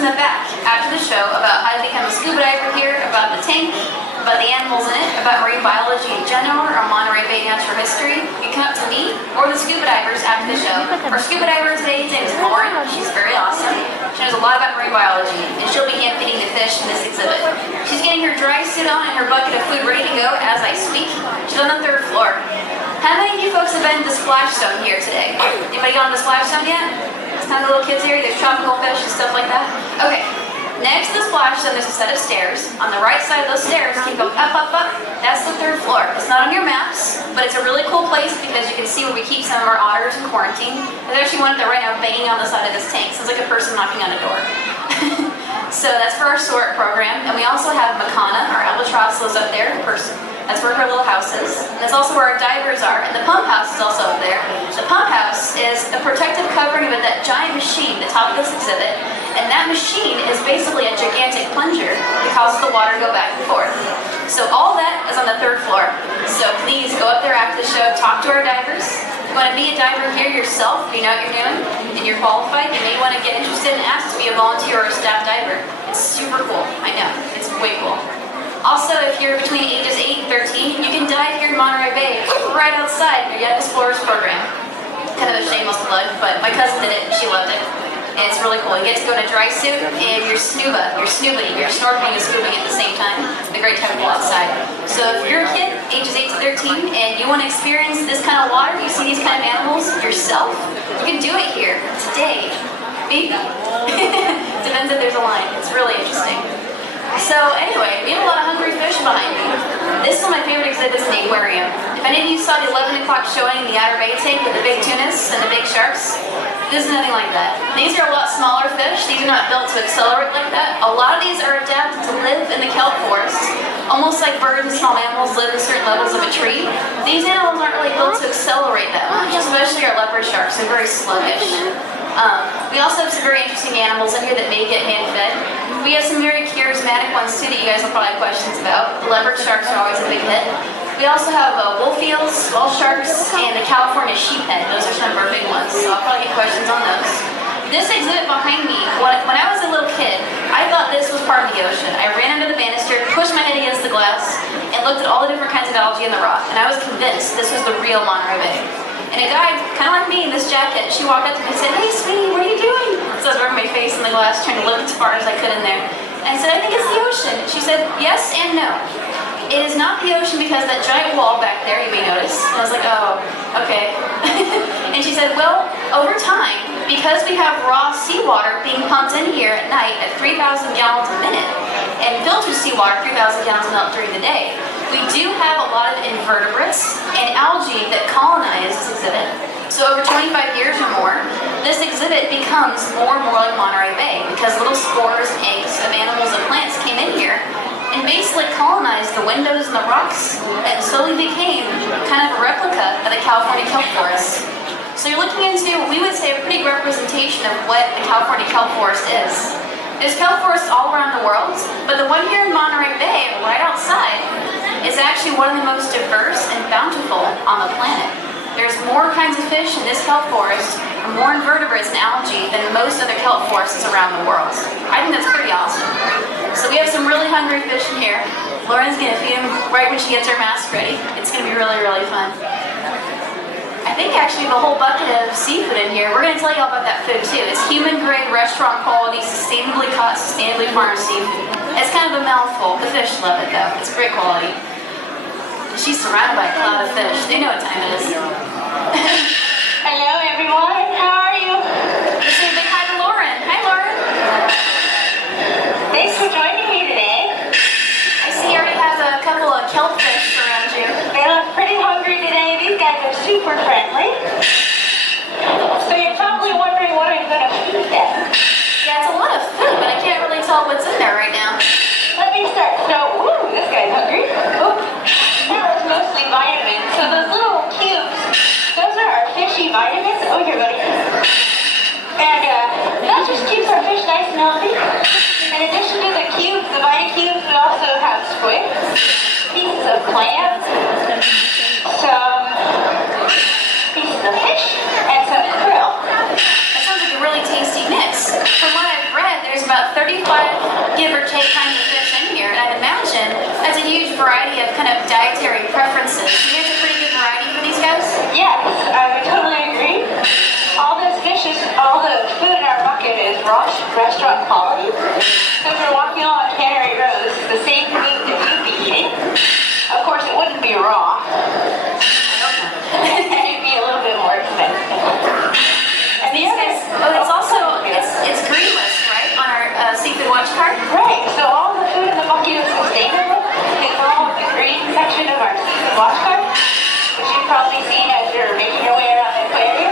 in the back after the show about how to become a scuba diver here, about the tank, about the animals in it, about marine biology in general, or Monterey Bay natural history. You can come up to me or the scuba divers after the show. Our scuba diver today's name is Lauren. She's very awesome. She knows a lot about marine biology, and she'll be hand feeding the fish in this exhibit. She's getting her dry suit on and her bucket of food ready to go as I speak. She's on the 3rd floor. How many of you folks have been to the splash zone here today? Anybody gone to the splash zone yet? It's kind of the little kids here. There's tropical fish and stuff like that. Okay. Next to the splash zone, there's a set of stairs. On the right side of those stairs, keep going up, up, up. That's the 3rd floor. It's not on your maps, but it's a really cool place because you can see where we keep some of our otters in quarantine. There's actually one up there right now banging on the side of this tank. Sounds like a person knocking on a door. So that's for our sort program. And we also have Makana, our albatross, lives up there in person. That's where her little house is. And that's also where our divers are. And the pump house is also up there. The pump house is a protective covering of that giant machine, the top of this exhibit. And that machine is basically a gigantic plunger that causes the water to go back and forth. So all that is on the 3rd floor. So please go up there after the show, talk to our divers. If you want to be a diver here yourself, you know what you're doing, and you're qualified, you may want to get interested and ask to be a volunteer or a staff diver. It's super cool. I know. It's way cool. Also, if you're between ages 8 and 13, you can dive here in Monterey Bay, right outside your Young Explorers program. Kind of a shameless plug, but my cousin did it and she loved it. And it's really cool. You get to go in a dry suit and you're snorkeling and scubaing at the same time. It's a great time to go outside. So if you're a kid, ages 8 to 13, and you want to experience this kind of water, you see these kind of animals yourself, you can do it here today. Maybe. Depends if there's a line. It's really interesting. So anyway, we have a lot of hungry fish behind me. This is my favorite exhibit, the aquarium. If any of you saw the 11 o'clock showing in the Outer Bay tank with the big tunas and the big sharks, this is nothing like that. These are a lot smaller fish. These are not built to accelerate like that. A lot of these are adapted to live in the kelp forest. Almost like birds and small mammals live in certain levels of a tree. These animals aren't really built to accelerate that much, especially our leopard sharks. They're very sluggish. We also have some very interesting animals in here that may get hand-fed. We have some very charismatic ones too that you guys will probably have questions about. The leopard sharks are always a big hit. We also have wolf eels, wall sharks, and the California sheephead. Those are some of our big ones, so I'll probably get questions on those. This exhibit behind me, when I was a little kid, I thought this was part of the ocean. I ran under the banister, pushed my head against the glass, and looked at all the different kinds of algae in the rock, and I was convinced this was the real Monterey Bay. And a guy, kind of like me in this jacket, she walked up to me and said, "Hey, sweetie, what are you doing?" So I was rubbing my face in the glass, trying to look as far as I could in there. And I said, "I think it's the ocean." She said, "Yes and no. It is not the ocean because that giant wall back there, you may notice." And I was like, "Oh, okay." And she said, "Well, over time, because we have raw seawater being pumped in here at night at 3,000 gallons a minute, and filtered seawater 3,000 gallons a minute during the day, we do have a lot of invertebrates and algae that colonize this exhibit. So over 25 years or more, this exhibit becomes more and more like Monterey Bay because little spores and eggs of animals and plants came in here and basically colonized the windows and the rocks and slowly became kind of a replica of the California kelp forest." So you're looking into what we would say a pretty good representation of what the California kelp forest is. There's kelp forests all around the world, but the one here in Monterey Bay, right outside, is actually one of the most diverse and bountiful on the planet. There's more kinds of fish in this kelp forest, or more invertebrates and algae than most other kelp forests around the world. I think that's pretty awesome. So we have some really hungry fish in here. Lauren's going to feed them right when she gets her mask ready. It's going to be really, really fun. I think actually we have a whole bucket of seafood in here. We're going to tell you all about that food too. It's human-grade, restaurant quality, sustainably caught, sustainably farmed seafood. It's kind of a mouthful. The fish love it though. It's great quality. She's surrounded by a cloud of fish. They know what time it is. Hello everyone, how are you? Let's say a big hi to Lauren. Hi Lauren. Thanks for joining me today. I see you already have a couple of kelp fish around you. They look pretty hungry today. These guys are super friendly. So you're probably wondering what I'm going to feed them. Yeah, it's a lot of food, but I can't really tell what's in there right now. Let me start. So, ooh, this guy's hungry. Oop. That was mostly vitamins. So those little cubes, those are our fishy vitamins. Oh, here, buddy. And that just keeps our fish nice and healthy. In addition to the cubes, the vitamin cubes, we also have squid, pieces of clam, some pieces of fish, and some krill. That sounds like a really tasty mix. From what I've read, there's about give or take kinds of fish in here, and I'd imagine that's a huge variety of kind of dietary preferences. You guys have a pretty good variety for these guys? Yes, I totally agree. All those fishes, all the food in our bucket is restaurant quality. So if you're walking along Cannery Road, this is the same food that you'd be eating. Of course, it wouldn't be raw. And it'd be a little bit more expensive. And These guys, it's also, it's greenless, right, on our seafood watch card? Right, so all the food in the bucket is sustainable. It's all in the green section of our seafood watch card, which you've probably seen as you're making your way around the aquarium.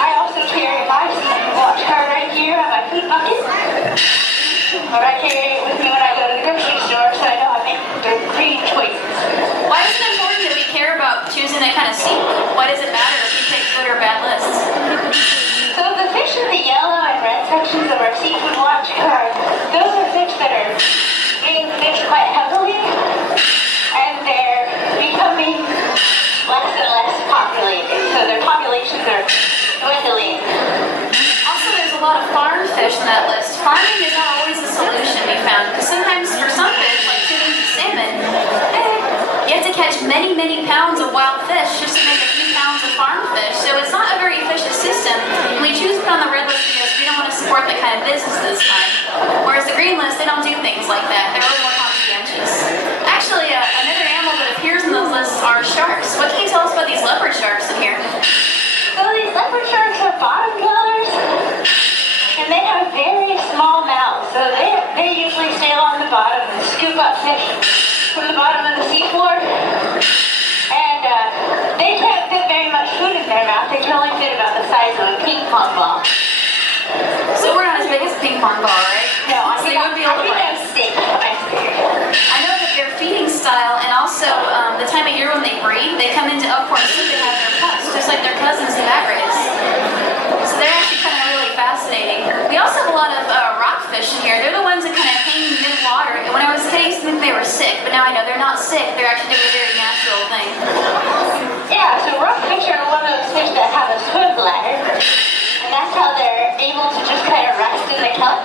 I also carry my seafood watch card right here on my food bucket. But I carry it with me when I go to the grocery store, so I know I make the green choices. Why is it important that we care about choosing that kind of seafood? Why does it matter if we take good or bad lists? So the fish in the yellow and red sections of our seafood watch card, those are fish that are being fished quite heavily, and they're becoming less and less populated. So their populations are dwindling. Also, there's a lot of farm fish in that list. Farming is not always a solution, we found, because sometimes for some fish, like tuna and salmon, you have to catch many, many pounds of wild fish just to make a few pounds of farm fish. So it's not a very efficient system. We choose to put on the red list because we don't want to support that kind of business this time. Whereas the green list, they don't do things like that. They're a little more conscientious. Actually, another animal that appears in those lists are sharks. What can you tell us about these leopard sharks in here? So these leopard sharks are bottom dwellers, and they have very small mouths. So they usually stay along the bottom and scoop up fish from the bottom of the seafloor. And they can't fit very much food in their mouth. They can only fit about the size of a ping pong ball. So we're not as big as a ping pong ball, right? No, I So think you would be able to I'm steak. I know that their feeding style and also the time of year when they breed, they come into Elkhorn Soup and have their pups, just like their cousins the bagres. So they're actually kind of really fascinating. We also have a lot of rockfish in here. They're the ones that kind of hang mid-water. And when I was kidding, I think they were sick, but now I know they're not sick. They're actually doing a very natural thing. Yeah, so rockfish are one of those fish that have a swim bladder. And that's how they're able to just kind of rest in the kelp.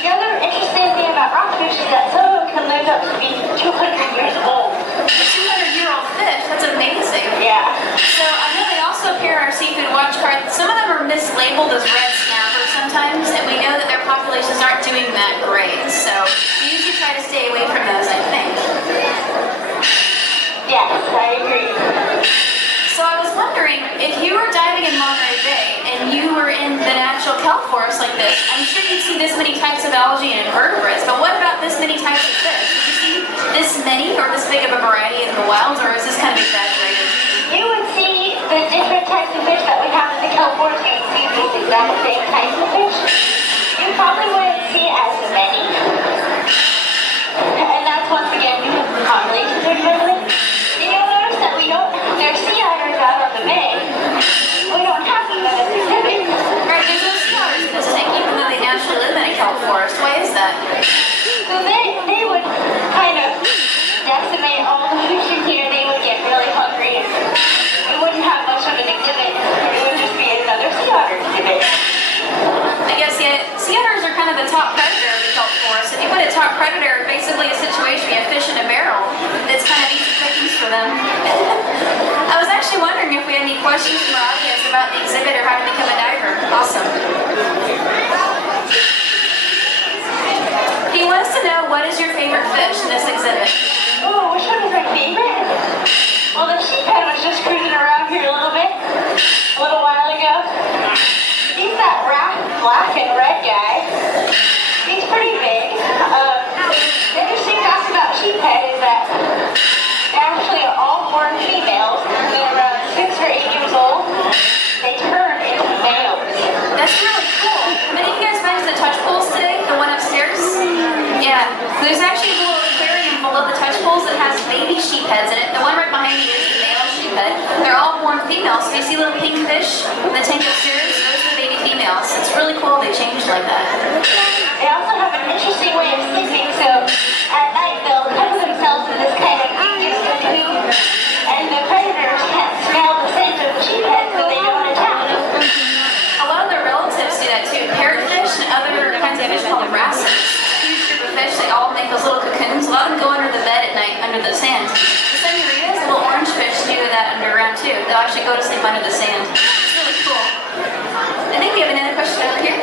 The other interesting thing about rockfish is that some of them can live up to be 200 years old. A 200-year-old fish, that's amazing. Yeah. So I know they also appear on our seafood watch card. Some of them are mislabeled as red snapper sometimes, and we know that their populations aren't doing that great. So we usually try to stay away from those, I think. Yes, I agree. So I was wondering, if you were diving in Monterey Bay and you were in the natural kelp forest like this, I'm sure you'd see this many types of algae and invertebrates, but what about this many types of fish? Did you see this many or this big of a variety in the wild, or is this kind of exaggerated? You would see the different types of fish that we have in the kelp forest. You would see these exact same types of fish. You probably wouldn't see as many. And that's once again because the populations are dwindling. And you'll notice that there's sea otters out on the bay. We don't have them in this exhibit. Right, there's no sea otters in this tank, even though they naturally live in a kelp forest. Why is that? So they would kind of decimate all the fish in here. They would get really hungry. We wouldn't have much of an exhibit. It would just be another sea otter exhibit. I guess, yeah, sea otters are kind of the top predator of the kelp forest. If you put a top predator, basically a situation where you have fish in a barrel, that's kind of easy pickings for them. I was actually wondering if we had any questions from our audience about the exhibit or how to become a diver. Awesome. He wants to know, what is your favorite fish in this exhibit? Oh, which one is my favorite? Well, the sheephead was just cruising around here a little bit, a little while ago. He's that black and red guy. He's pretty big. The interesting fact about sheephead is that they actually are all born females. They're around 6 or 8 years old. They turn into males. That's really cool. Many of you guys mentioned the touch pools today, the one upstairs? Yeah. There's actually a little aquarium below the touch pools that has baby sheepheads in it. The one right behind me is the male sheephead. They're all born females. So you see little pink fish in the tank upstairs? Those are the baby females. It's really cool they changed like that. They also have an interesting way of sleeping. So at night they'll cover themselves in this kind of induced cocoon, and the predators can't smell the scent of the sheephead, so they don't attack. A lot of their relatives do that too. Parrotfish and other kinds of fish called wrasses. under the sand. The senoritas, the little orange fish, do that underground too. They'll actually go to sleep under the sand. It's really cool. I think we have another question over here.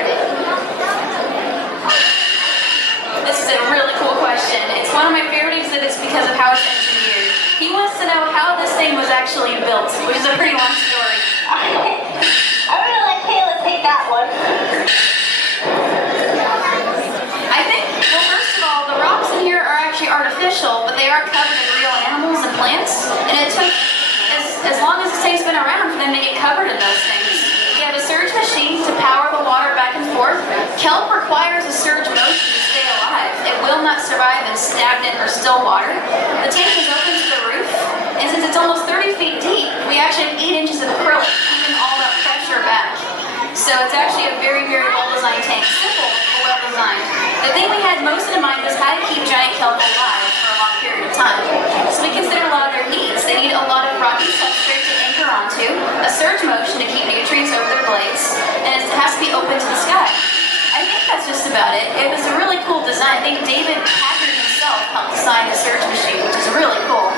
This is a really cool question. It's one of my favorite exhibits because of how it's engineered. He wants to know how this thing was actually built, which is a pretty long story. I'm gonna let Kayla take that one. I think, well, first of all, the rocks in here are actually artificial, but they are covered in real animals and plants, and it took as long as this thing's been around for them to get covered in those things. We have a surge machine to power the water back and forth. Kelp requires a surge motion to stay alive. It will not survive in stagnant or still water. The tank is open to the roof, and since it's almost 30 feet deep, we actually have 8 inches of acrylic, keeping all that pressure back. So it's actually a very, very well-designed tank. Simple, but well-designed. The thing we had most in mind was how to keep giant kelp alive for a long period of time. So we considered a lot of their needs. They need a lot of rocky substrate to anchor onto, a surge motion to keep nutrients over their blades, and it has to be open to the sky. I think that's just about it. It was a really cool design. I think David Packard himself helped design the surge machine, which is really cool.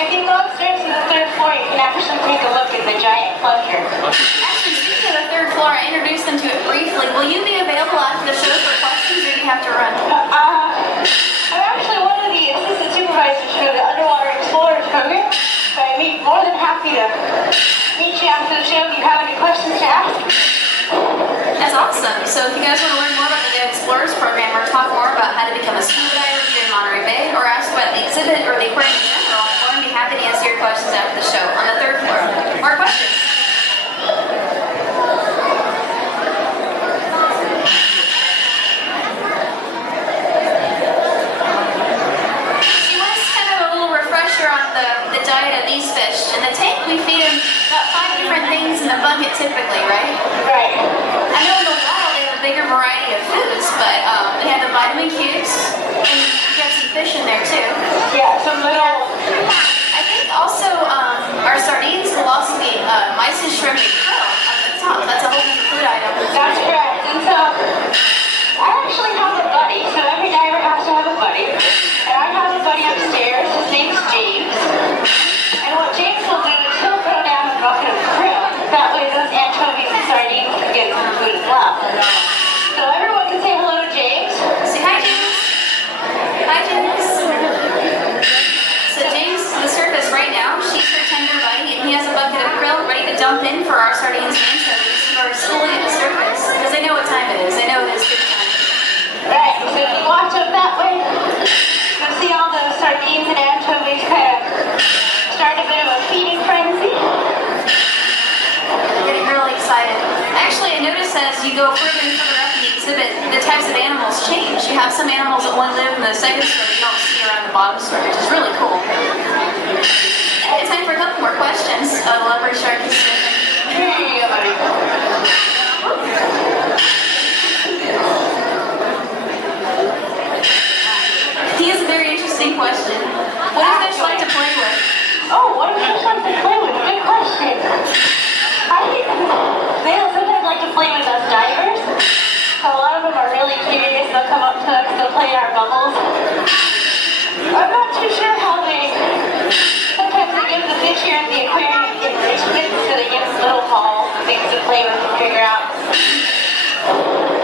If you go upstairs to the 3rd floor, you can actually take a look at the giant plunger. Actually, speaking of the 3rd floor, I introduced them to it briefly. Will you be available after the show for questions, or do you have to run? I'm actually one of the assistant supervisors for the Underwater Explorers program, so I'd be more than happy to meet you after the show if you have any questions to ask. That's awesome. So if you guys want to learn more about the Explorers program or talk more about how to become a scuba diver here in Monterey Bay, or ask about the exhibit or the aquarium in general, I'm going to be happy to answer your questions after the show on the 3rd floor. More questions? She wants kind of a little refresher on the diet of these fish. In the tank, we feed them about 5 different things in the bucket typically, right? Right. I know in the wild they have a bigger variety of foods, but they have the vitamin cubes, and we have some fish in there too. Yeah, some little... I think also our sardines will also be mysis, shrimp, and krill up at the top. That's a whole different food item. That's correct. And so, I actually have a buddy, so every diver has to have a buddy. And I have a buddy upstairs, his name's James. And what James will do is he'll throw down a bucket of krill. That way those anchovies and sardines can get some food as well. So everyone can say hello to James. Say hi, James. Hi, James. So James on the surface right now, she's her tender buddy, and he has a bucket of krill ready to dump in for our sardines and anchovies who are slowly at the surface, because they know what time it is. They know it is food time. Right, so if you watch up that way, you'll see all the sardines and anchovies kind of start a bit of a feeding frenzy. I'm getting really excited. Actually, I noticed that as you go further and further up in the exhibit, the types of animals change. You have some animals that only live in the 2nd story you don't see around the bottom story, which is really cool. Okay, time for a couple more questions. Leopard shark is Here you go, buddy. He has a very interesting question. What do fish like to play with? Oh, what do fish like to play with? Good question. I think they'll sometimes like to play with us divers. So a lot of them are really curious. They'll come up to us, they'll play in our bubbles. I'm not too sure how they... Sometimes they give the fish here at the aquarium enrichment, so they give them little balls and things to play with and figure out.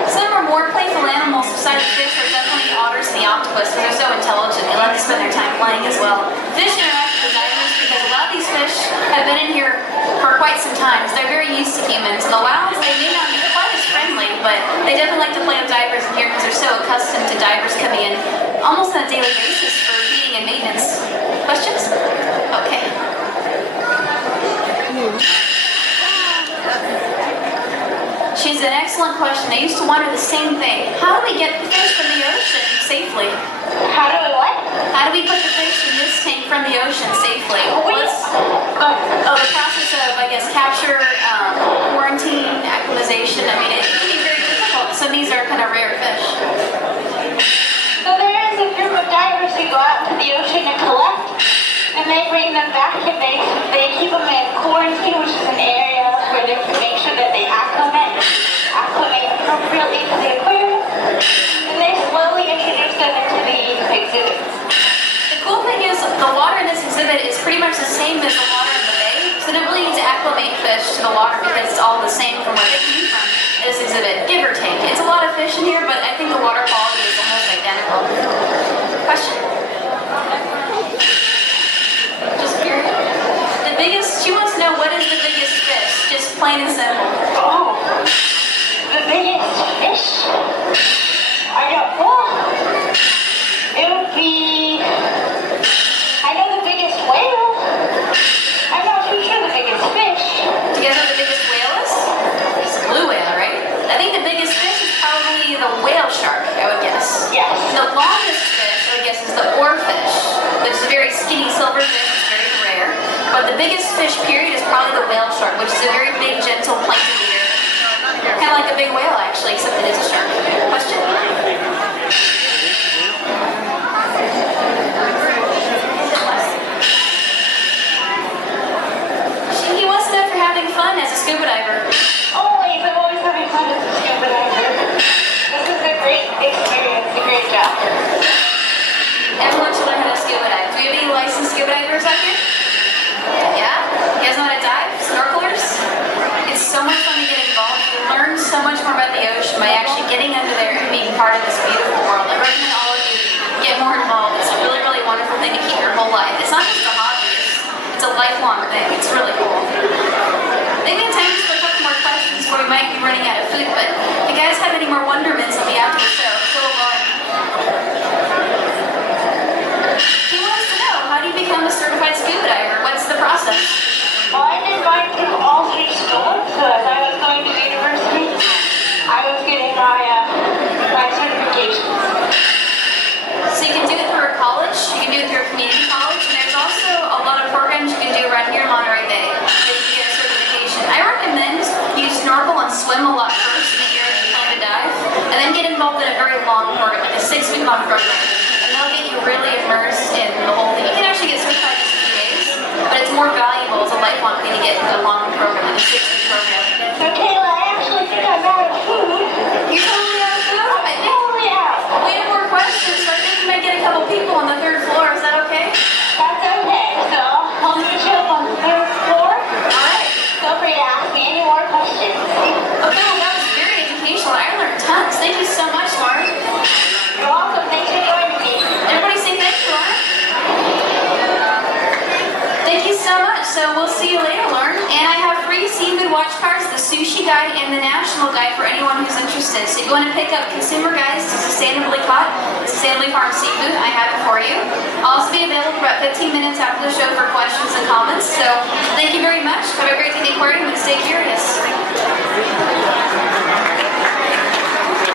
Some are more playful animals besides fish are definitely the otters and the octopus, because they're so intelligent. They love to spend their time playing as well. Fish interact with the divers because a lot of these fish have been in here for quite some time, so they're very used to humans. In the wilds, they may not be quite as friendly, but they definitely like to play with divers in here because they're so accustomed to divers coming in almost on a daily basis for feeding and maintenance. Questions? Okay. She's an excellent question. I used to wonder the same thing. How do we get the fish from the ocean safely? How do we what? How do we put the fish in this tank from the ocean safely? The process of, I guess, capture, quarantine, acclimatization. I mean, it can be very difficult. Some of these are kind of rare fish. So there is a group of divers who go out to the ocean and collect, and they bring them back, and they keep them in quarantine, which is an area where they can make sure that they acclimate appropriately to the aquarium, and they slowly introduce them into the exhibits. The cool thing is, The water in this exhibit is pretty much the same as the water in the bay, so they don't really need to acclimate fish to the water because it's all the same from where they came from. This exhibit, give or take. It's a lot of fish in here, but I think the water quality is almost identical. Question? Just curious. The biggest, she wants to know what is the biggest fish, just plain and simple. Oh, the biggest fish? I don't know. It would be, I know the biggest whale. I'm not too sure the biggest fish. Do you guys know what the biggest whale is? It's a blue whale, right? I think the biggest fish is probably the whale shark, I would guess. Yes. The longest fish, I would guess, is the oarfish, which is a very skinny silver fish. It's very rare. But the biggest fish, period, is probably the whale shark, which is a very big, gentle plankton eater. Kind of like a big whale, actually, except it is a shark. Question? He wants to know if you're having fun as a scuba diver. Always, I'm always having fun as a scuba diver. This is a great experience, a great job. Everyone should learn how to scuba dive. Do we have any licensed scuba divers out here? Yeah? You guys know how to dive? Snorkelers? It's so much fun to get involved. You learn so much more about the ocean by actually getting under there and being part of this beautiful world. I recommend all of you get more involved. It's a really, really wonderful thing to keep your whole life. It's not just a hobby. It's a lifelong thing. It's really cool. I think we have time for a couple more questions before we might be running out of food, but if you guys have any more wonderments, I'll be after the show. It's a little going. He wants to know, how do you become a certified scuba diver? What's the process? Well, I did mine through all three schools, so as I was going to university, I was getting my certifications. So you can do it through a college, you can do it through a community college, and there's also a lot of programs you can do right here in Monterey Bay that you get a certification. I recommend you snorkel and swim a lot first in the year if you plan to dive, and then get involved in a very long program, like a 6-week-long program. And they'll get you really immersed in the whole thing. You can actually get certified in just a few days, but it's more valuable as a lifelong thing to get a long program, like a 6-week program. So Kayla, I actually think I'm out of food. You're totally out of food? I think Totally out. we have more questions, so I think we might get a couple people on the 3rd floor. Is that okay? That's okay. So I'll meet you up on the 3rd floor. Alright. Feel free to ask me any more questions. Okay, well that was very educational. I learned tons. Thank you so much, Lauren. You're welcome. Thanks for joining me. Everybody say thank you, Lauren. Thank you so much. So we'll see you later, Lauren. And I have free seafood watch cards, the sushi guide and the national guide for anyone who's interested. So if you want to pick up consumer guides to sustainably caught, sustainably farmed seafood, I have it for you. I'll also be available for about 15 minutes after the show for questions and comments. So thank you very much. Have a great day.